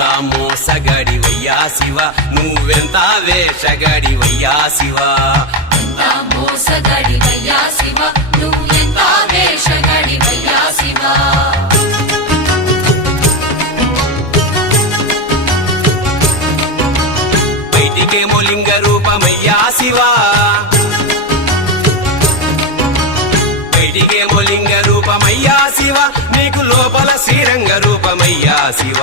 అంతా మోసగాడివయ్యా శివ నువ్వెంత వేషగాడివయ్యా శివ అంతా మోసగాడివయ్యా శివ నువ్వెంత వేషగాడివయ్యా శివ బయటికేమో లింగ రూపమయ్యా శివ బయటికేమో లింగ రూపమయ్యా శివ నీకు లోపల శ్రీరంగ రూపమయ్యా శివ